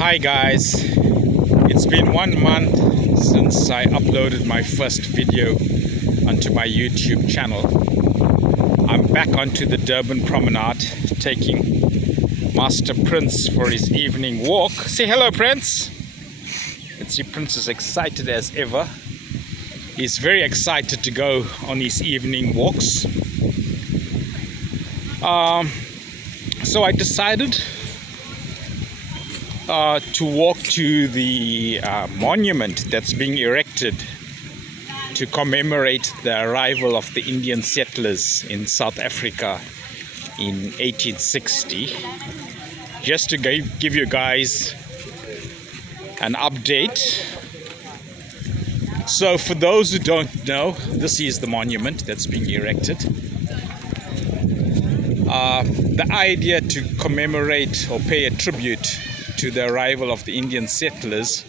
Hi guys, it's been 1 month since I uploaded my first video onto my YouTube channel. I'm back onto the Durban promenade taking Master Prince for his evening walk. Say hello, Prince. Let's see, Prince is excited as ever. He's very excited to go on his evening walks. So I decided to walk to the monument that's being erected to commemorate the arrival of the Indian settlers in South Africa in 1860. Just to give you guys an update. So for those who don't know, this is the monument that's being erected. The idea to commemorate or pay a tribute to the arrival of the Indian settlers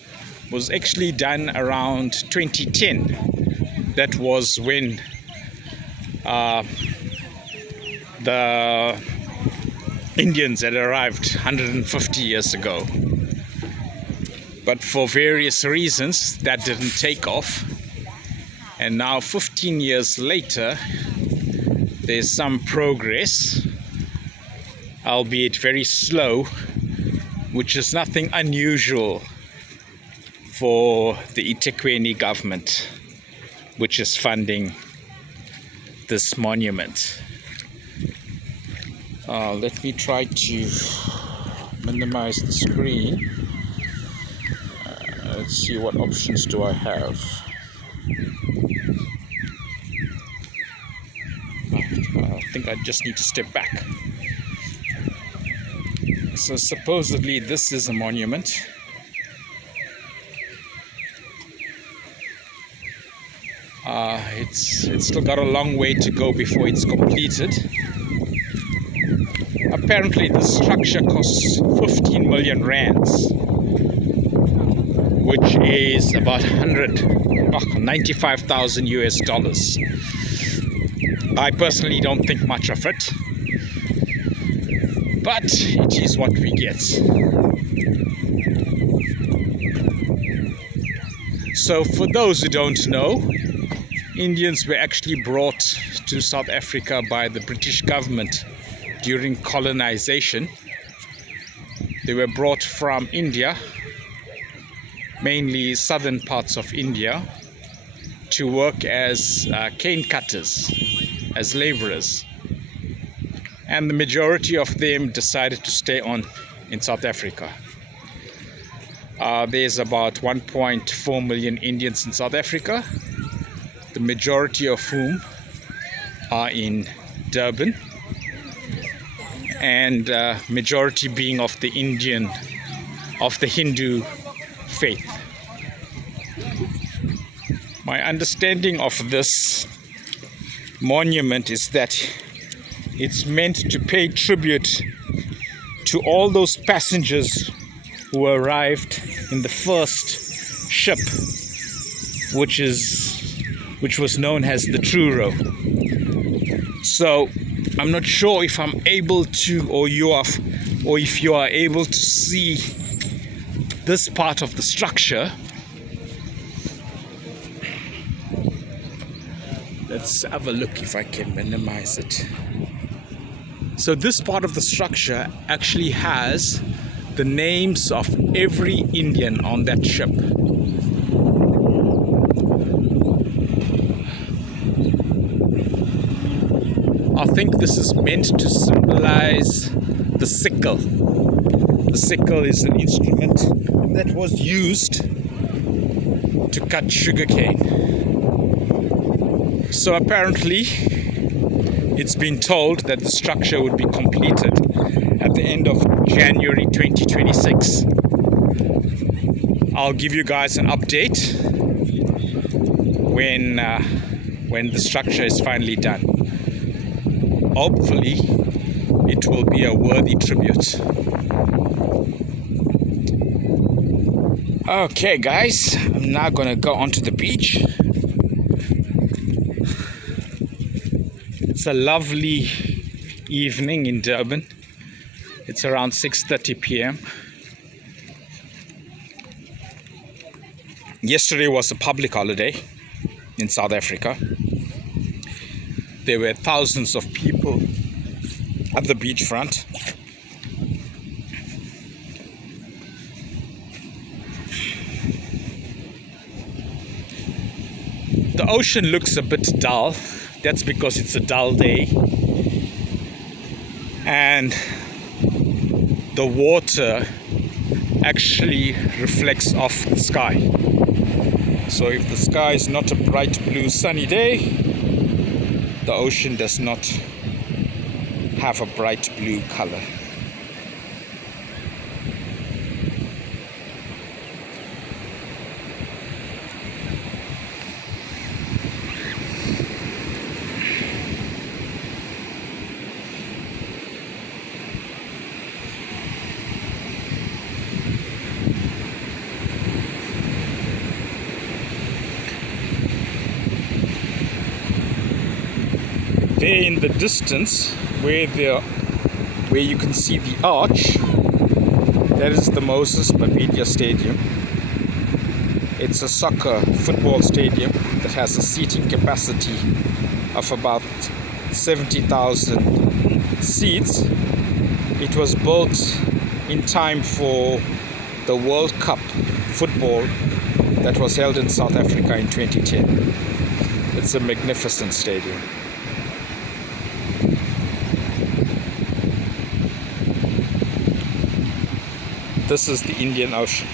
was actually done around 2010. That was when the Indians had arrived 150 years ago. But for various reasons that didn't take off, and now 15 years later there's some progress, albeit very slow, which is nothing unusual for the eThekwini government, which is funding this monument. Let me try to minimize the screen. Let's see, what options do I have? I think I just need to step back. So supposedly this is a monument. It's still got a long way to go before it's completed. Apparently the structure costs 15 million rands, which is about 95,000 US dollars. I personally don't think much of it, but it is what we get. So for those who don't know, Indians were actually brought to South Africa by the British government during colonization. They were brought from India, mainly southern parts of India, to work as cane cutters, as laborers. And the majority of them decided to stay on in South Africa. There's about 1.4 million Indians in South Africa, the majority of whom are in Durban, and majority being of the Hindu faith. My understanding of this monument is that it's meant to pay tribute to all those passengers who arrived in the first ship, which was known as the Truro. So I'm not sure if I'm able to, or if you are able to see this part of the structure. Let's have a look if I can minimize it. So this part of the structure actually has the names of every Indian on that ship. I think this is meant to symbolize the sickle. The sickle is an instrument that was used to cut sugarcane. So apparently it's been told that the structure would be completed at the end of January 2026. I'll give you guys an update when the structure is finally done. Hopefully it will be a worthy tribute. Okay guys, I'm now gonna go onto the beach. It's a lovely evening in Durban. It's around 6:30 p.m. Yesterday was a public holiday in South Africa. There were thousands of people at the beachfront. The ocean looks a bit dull. That's because it's a dull day. And the water actually reflects off the sky. So if the sky is not a bright blue sunny day, the ocean does not have a bright blue color. There in the distance, where you can see the arch, that is the Moses Mabhida Stadium. It's a football stadium that has a seating capacity of about 70,000 seats. It was built in time for the World Cup football that was held in South Africa in 2010. It's a magnificent stadium. This is the Indian Ocean.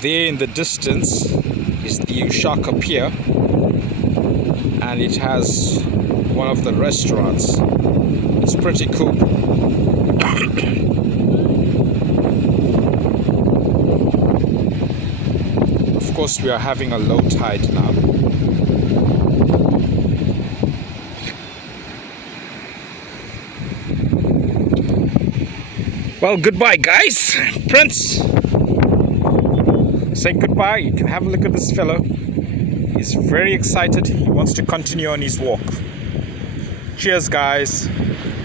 There in the distance is the Ushaka Pier, and it has one of the restaurants. It's pretty cool. Of course, we are having a low tide now. Well, goodbye, guys. Prince, say goodbye. You can have a look at this fellow. He's very excited. He wants to continue on his walk. Cheers, guys.